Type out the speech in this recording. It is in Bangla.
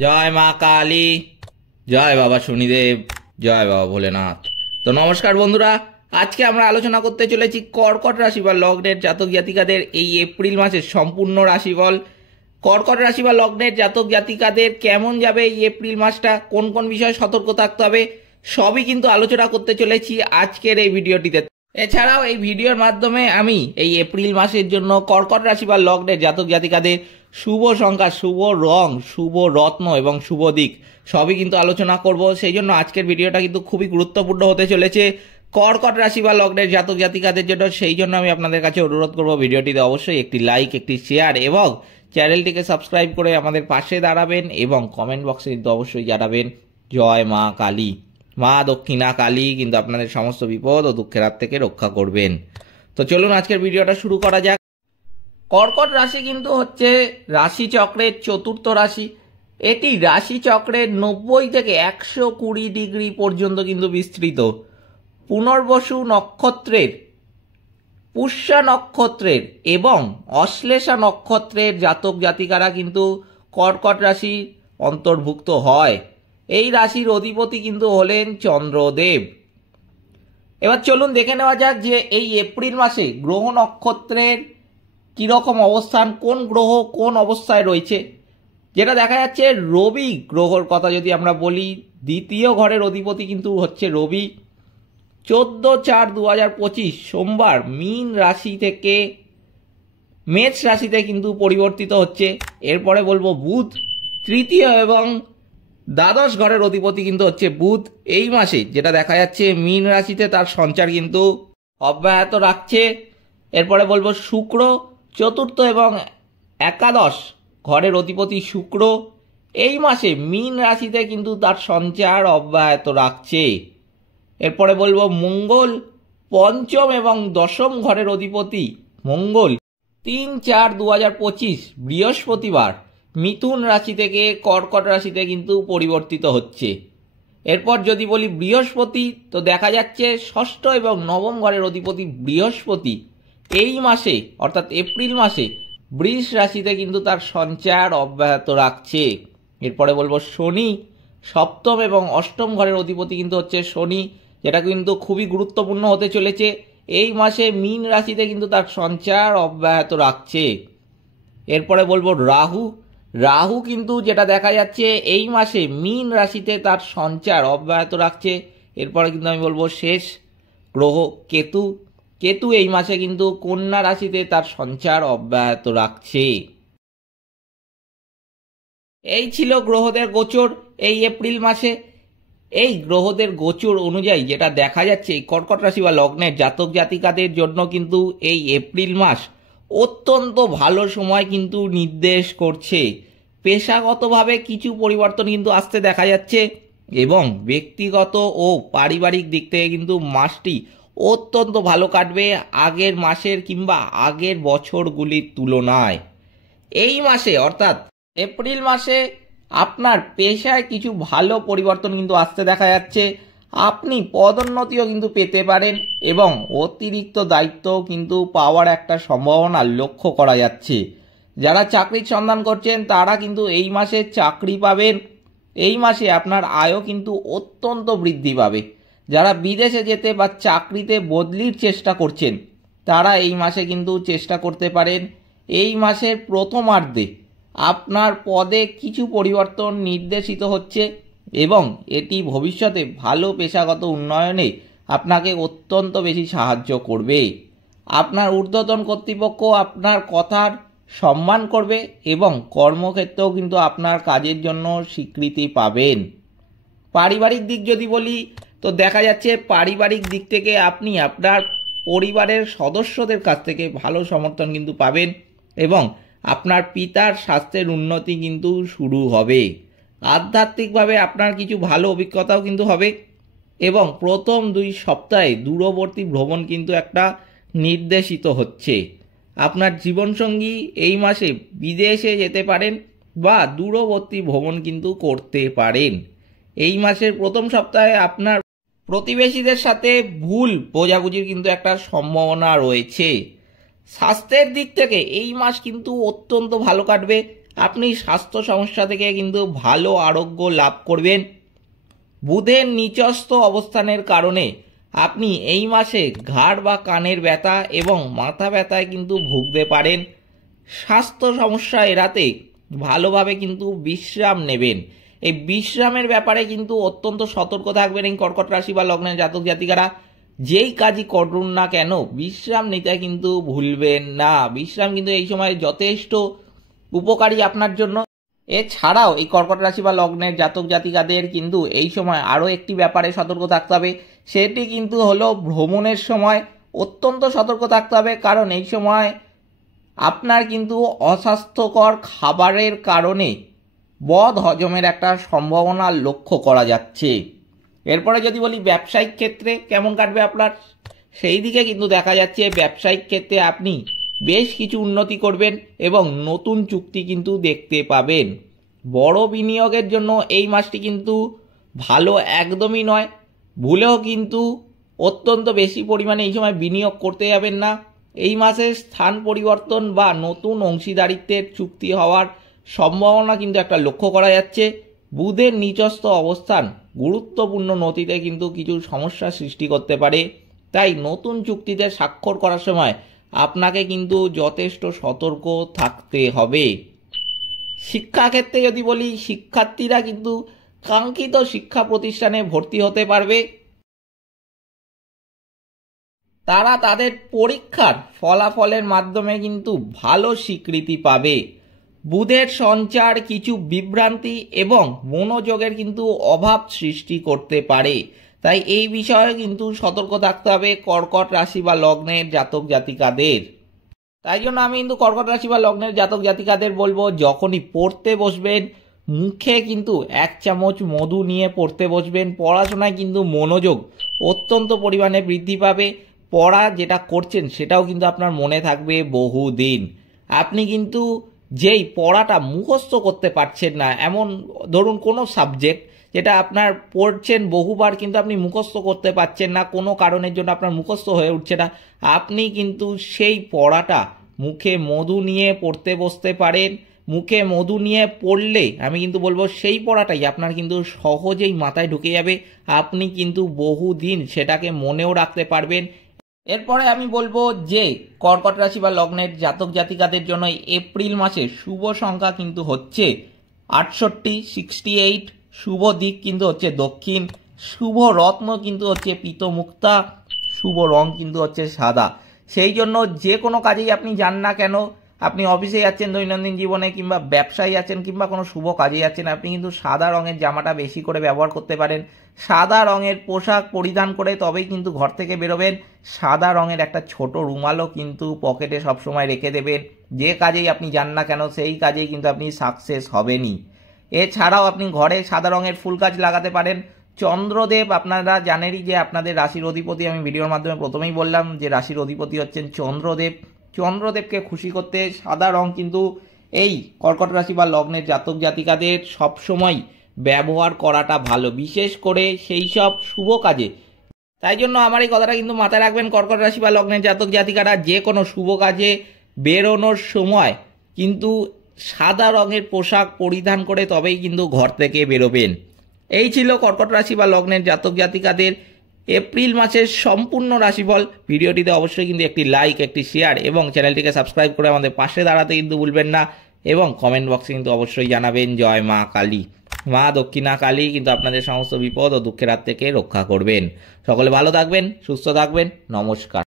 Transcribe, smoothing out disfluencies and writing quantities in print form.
জয় মা কালী, জয় বাবা শনিদেব, জয় বাবা ভোলেনাথ। তো নমস্কার বন্ধুরা, আজকে আমরা আলোচনা করতে চলেছি কর্কট রাশি বা লগ্নের জাতক জাতিকাদের এই এপ্রিল মাসের সম্পূর্ণ রাশিফল। কর্কট রাশি বা লগ্নের জাতক জাতিকাদের কেমন যাবে এই এপ্রিল মাসটা, কোন কোন বিষয়ে সতর্ক থাকতে হবে, সবই কিন্তু আলোচনা করতে চলেছি আজকের এই ভিডিওটিতে। এছাড়াও এই ভিডিওর মাধ্যমে আমি এই এপ্রিল মাসের জন্য কর্কট রাশি বা লগ্নের জাতক জাতিকাদের শুভ সংখ্যা, শুভ রং, শুভ রত্ন এবং শুভ দিক সবই কিন্তু আলোচনা করব। সেই জন্য আজকের ভিডিওটা কিন্তু খুবই গুরুত্বপূর্ণ হতে চলেছে কর্কট রাশি বা লগ্নের জাতক জাতিকাদের জন্য। সেই জন্য আমি আপনাদের কাছে অনুরোধ করব ভিডিওটিতে অবশ্যই একটি লাইক, একটি শেয়ার এবং চ্যানেলটিকে সাবস্ক্রাইব করে আমাদের পাশে দাঁড়াবেন এবং কমেন্ট বক্সে কিন্তু অবশ্যই জানাবেন জয় মা কালী। মা দক্ষিণা কালী কিন্তু আপনাদের সমস্ত বিপদ ও দুঃখের হাত থেকে রক্ষা করবেন। তো চলুন আজকের ভিডিওটা শুরু করা যাক। কর্কট রাশি কিন্তু হচ্ছে রাশিচক্রের চতুর্থ রাশি। এটি রাশিচক্রের 90 থেকে 120 ডিগ্রি পর্যন্ত কিন্তু বিস্তৃত। পুনর্বসু নক্ষত্রের, পুষ্যা নক্ষত্রের এবং অশ্লেষা নক্ষত্রের জাতক জাতিকারা কিন্তু কর্কট রাশির অন্তর্ভুক্ত হয়। এই রাশির অধিপতি কিন্তু হলেন চন্দ্রদেব। এবার চলুন দেখে নেওয়া যাক যে এই এপ্রিল মাসে গ্রহ নক্ষত্রের কীরকম অবস্থান, কোন গ্রহ কোন অবস্থায় রয়েছে। যেটা দেখা যাচ্ছে, রবি গ্রহর কথা যদি আমরা বলি, দ্বিতীয় ঘরের অধিপতি কিন্তু হচ্ছে রবি। 14/4/2025 সোমবার মীন রাশি থেকে মেষ রাশিতে কিন্তু পরিবর্তিত হচ্ছে। এরপরে বলবো বুধ, তৃতীয় এবং দ্বাদশ ঘরের অধিপতি কিন্তু হচ্ছে বুধ। এই মাসে যেটা দেখা যাচ্ছে, মীন রাশিতে তার সঞ্চার কিন্তু অব্যাহত রাখছে। এরপরে বলবো শুক্র, চতুর্থ এবং একাদশ ঘরের অধিপতি শুক্র এই মাসে মীন রাশিতে কিন্তু তার সঞ্চার অব্যাহত রাখছে। এরপরে বলবো মঙ্গল, পঞ্চম এবং দশম ঘরের অধিপতি মঙ্গল 3/4/2025 বৃহস্পতিবার মিথুন রাশি থেকে কর্কট রাশিতে কিন্তু পরিবর্তিত হচ্ছে। এরপর যদি বলি বৃহস্পতি, তো দেখা যাচ্ছে ষষ্ঠ এবং নবম ঘরের অধিপতি বৃহস্পতি এই মাসে অর্থাৎ এপ্রিল মাসে বৃষ রাশিতে কিন্তু তার সঞ্চার অব্যাহত রাখছে। এরপরে বলবো শনি, সপ্তম এবং অষ্টম ঘরের অধিপতি কিন্তু হচ্ছে শনি, যেটা কিন্তু খুবই গুরুত্বপূর্ণ হতে চলেছে। এই মাসে মীন রাশিতে কিন্তু তার সঞ্চার অব্যাহত রাখছে। এরপরে বলবো রাহু, রাহু কিন্তু যেটা দেখা যাচ্ছে এই মাসে মীন রাশিতে তার সঞ্চার অব্যাহত রাখছে। এরপরে কিন্তু আমি বলবো শেষ গ্রহ কেতু, কেতু এই মাসে কিন্তু কন্যা রাশিতে তার সঞ্চার অব্যাহত রাখছে। এই ছিল গ্রহদের গোচর এই এপ্রিল মাসে। এই গ্রহদের গোচর অনুযায়ী যেটা দেখা যাচ্ছে, এই কর্কট রাশি বা লগ্নের জাতক জাতিকাদের জন্য কিন্তু এই এপ্রিল মাস অত্যন্ত ভালো সময় কিন্তু নির্দেশ করছে। পেশাগতভাবে কিছু পরিবর্তন কিন্তু আসতে দেখা যাচ্ছে এবং ব্যক্তিগত ও পারিবারিক দিক থেকে কিন্তু মাসটি অত্যন্ত ভালো কাটবে আগের মাসের কিংবা আগের বছরগুলির তুলনায়। এই মাসে অর্থাৎ এপ্রিল মাসে আপনার পেশায় কিছু ভালো পরিবর্তন কিন্তু আসতে দেখা যাচ্ছে। আপনি পদোন্নতিও কিন্তু পেতে পারেন এবং অতিরিক্ত দায়িত্বও কিন্তু পাওয়ার একটা সম্ভাবনা লক্ষ্য করা যাচ্ছে। যারা চাকরির সন্ধান করছেন তারা কিন্তু এই মাসে চাকরি পাবেন। এই মাসে আপনার আয়ও কিন্তু অত্যন্ত বৃদ্ধি পাবে। যারা বিদেশে যেতে বা চাকরিতে বদলির চেষ্টা করছেন তারা এই মাসে কিন্তু চেষ্টা করতে পারেন। এই মাসের প্রথমার্ধে আপনার পদে কিছু পরিবর্তন নির্দেশিত হচ্ছে এবং এটি ভবিষ্যতে ভালো পেশাগত উন্নয়নে আপনাকে অত্যন্ত বেশি সাহায্য করবে। আপনার ঊর্ধ্বতন কর্তৃপক্ষ আপনার কথার সম্মান করবে এবং কর্মক্ষেত্রেও কিন্তু আপনার কাজের জন্য স্বীকৃতি পাবেন। পারিবারিক দিক যদি বলি, তো দেখা যাচ্ছে পারিবারিক দিক থেকে আপনি আপনার পরিবারের সদস্যদের কাছ থেকে ভালো সমর্থন কিন্তু পাবেন এবং আপনার পিতার স্বাস্থ্যের উন্নতি কিন্তু শুরু হবে। আধ্যাত্মিকভাবে আপনার কিছু ভালো অভিজ্ঞতাও কিন্তু হবে এবং প্রথম 2 সপ্তাহে দূরবর্তী ভ্রমণ কিন্তু একটা নির্দেশিত হচ্ছে। আপনার জীবনসঙ্গী এই মাসে বিদেশে যেতে পারেন বা দূরবর্তী ভ্রমণ কিন্তু করতে পারেন। এই মাসের প্রথম সপ্তাহে আপনার প্রতিবেশীদের সাথে ভুল বোঝাবুঝির কিন্তু একটা সম্ভাবনা রয়েছে। স্বাস্থ্যের দিক থেকে এই মাস কিন্তু অত্যন্ত ভালো কাটবে। আপনি স্বাস্থ্য সমস্যা থেকে কিন্তু ভালো আরোগ্য লাভ করবেন। বুধের নিচস্থ অবস্থানের কারণে আপনি এই মাসে ঘাড় বা কানের ব্যথা এবং মাথা ব্যথায় কিন্তু ভুগতে পারেন। স্বাস্থ্য সমস্যা এড়াতে ভালোভাবে কিন্তু বিশ্রাম নেবেন। এই বিশ্রামের ব্যাপারে কিন্তু অত্যন্ত সতর্ক থাকবেন এই কর্কট রাশি বা লগ্নের জাতক জাতিকারা। যেই কাজই করুন না কেন বিশ্রাম নিতে কিন্তু ভুলবেন না। বিশ্রাম কিন্তু এই সময় যথেষ্ট উপকারী আপনার জন্য। এছাড়াও এই কর্কট রাশি বা লগ্নের জাতক জাতিকাদের কিন্তু এই সময় আরও একটি ব্যাপারে সতর্ক থাকতে হবে, সেটি কিন্তু হলো ভ্রমণের সময় অত্যন্ত সতর্ক থাকতে হবে। কারণ এই সময় আপনার কিন্তু অস্বাস্থ্যকর খাবারের কারণে বদ হজমের একটা সম্ভাবনা লক্ষ্য করা যাচ্ছে। এরপরে যদি বলি ব্যবসায়িক ক্ষেত্রে কেমন কাটবে আপনার, সেই দিকে কিন্তু দেখা যাচ্ছে ব্যবসায়িক ক্ষেত্রে আপনি বেশ কিছু উন্নতি করবেন এবং নতুন চুক্তি কিন্তু দেখতে পাবেন। বড় বিনিয়োগের জন্য এই মাসটি কিন্তু ভালো একদমই নয়। ভুলেও কিন্তু অত্যন্ত বেশি পরিমাণে এই সময় বিনিয়োগ করতে যাবেন না। এই মাসে স্থান পরিবর্তন বা নতুন অংশীদারিত্বের চুক্তি হওয়ার সম্ভাবনা কিন্তু একটা লক্ষ্য করা যাচ্ছে। বুধের নিচস্থ অবস্থান গুরুত্বপূর্ণ নথিতে কিন্তু কিছু সমস্যা সৃষ্টি করতে পারে। তাই নতুন চুক্তিতে স্বাক্ষর করার সময় আপনাকে কিন্তু যথেষ্ট সতর্ক থাকতে হবে। শিক্ষাক্ষেত্রে যদি বলি, শিক্ষার্থীরা কিন্তু কাঙ্ক্ষিত শিক্ষা প্রতিষ্ঠানে ভর্তি হতে পারবে। তারা তাদের পরীক্ষার ফলাফলের মাধ্যমে কিন্তু ভালো স্বীকৃতি পাবে। বুধের সঞ্চার কিছু বিভ্রান্তি এবং মনোযোগের কিন্তু অভাব সৃষ্টি করতে পারে। তাই এই বিষয়ে কিন্তু সতর্ক থাকতে হবে কর্কট রাশি বা লগ্নের জাতক জাতিকাদের। তাই জন্য আমি কিন্তু কর্কট রাশি বা লগ্নের জাতক জাতিকাদের বলবো, যখনই পড়তে বসবেন মুখে কিন্তু 1 চামচ মধু নিয়ে পড়তে বসবেন। পড়াশোনায় কিন্তু মনোযোগ অত্যন্ত পরিমাণে বৃদ্ধি পাবে। পড়া যেটা করছেন সেটাও কিন্তু আপনার মনে থাকবে বহুদিন। আপনি কিন্তু যেই পড়াটা মুখস্থ করতে পারছেন না, এমন ধরুন কোনো সাবজেক্ট যেটা আপনার পড়ছেন বহুবার কিন্তু আপনি মুখস্থ করতে পারছেন না, কোনো কারণের জন্য আপনার মুখস্থ হয়ে উঠছে না, আপনি কিন্তু সেই পড়াটা মুখে মধু নিয়ে পড়তে বসতে পারেন। মুখে মধু নিয়ে পড়লে আমি কিন্তু বলবো সেই পড়াটাই আপনার কিন্তু সহজেই মাথায় ঢুকে যাবে। আপনি কিন্তু বহুদিন সেটাকে মনেও রাখতে পারবেন। এরপরে আমি বলবো যে কর্কট রাশি বা লগ্নের জাতক জাতিকাদের জন্য এপ্রিল মাসে শুভ সংখ্যা কিন্তু হচ্ছে 68, 68। শুভ দিক কিন্তু হচ্ছে দক্ষিণ। শুভ রত্ন কিন্তু হচ্ছে পীতমুক্তা। শুভ রং কিন্তু হচ্ছে সাদা। সেই জন্য যে কোনো কাজেই আপনি যান না কেন, আপনি অফিসে যাচ্ছেন দৈনন্দিন জীবনে কিংবা ব্যবসায় যাচ্ছেন কিংবা কোনো শুভ কাজে যাচ্ছেন, আপনি কিন্তু সাদা রঙের জামাটা বেশি করে ব্যবহার করতে পারেন। সাদা রঙের পোশাক পরিধান করে তবেই কিন্তু ঘর থেকে বেরোবেন। সাদা রঙের একটা ছোট রুমালও কিন্তু পকেটে সবসময় রেখে দেবেন। যে কাজেই আপনি যান না কেন সেই কাজেই কিন্তু আপনি সাকসেস হবেনই। এছাড়াও আপনি ঘরে সাদা রঙের ফুল গাছ লাগাতে পারেন। চন্দ্রদেব আপনারা জানেনই যে আপনাদের রাশির অধিপতি, আমি ভিডিওর মাধ্যমে প্রথমেই বললাম যে রাশির অধিপতি হচ্ছেন চন্দ্রদেব। চন্দ্রদেবকে খুশি করতে সাদা রং কিন্তু এই কর্কট রাশি বা লগ্নের জাতক জাতিকাদের সবসময় ব্যবহার করাটা ভালো, বিশেষ করে সেই সব শুভ কাজে। তাই জন্য আমার এই কথাটা কিন্তু মাথায় রাখবেন কর্কট রাশি বা লগ্নের জাতক জাতিকারা, যে কোনো শুভ কাজে বেরোনোর সময় কিন্তু সাদা রঙের পোশাক পরিধান করে তবেই কিন্তু ঘর থেকে বেরোবেন। এই ছিল কর্কট রাশি বা লগ্নের জাতক জাতিকাদের এপ্রিল মাসের সম্পূর্ণ রাশিফল। ভিডিওটিতে অবশ্যই কিন্তু একটি লাইক, একটি শেয়ার এবং চ্যানেলটিকে সাবস্ক্রাইব করে আমাদের পাশে দাঁড়াতে কিন্তু ভুলবেন না। এবং কমেন্ট বক্সে কিন্তু অবশ্যই জানাবেন জয় মা কালী। মা দক্ষিণা কালী কিন্তু আপনাদের সমস্ত বিপদ ও দুঃখের হাত থেকে রক্ষা করবেন। সকলে ভালো থাকবেন, সুস্থ থাকবেন। নমস্কার।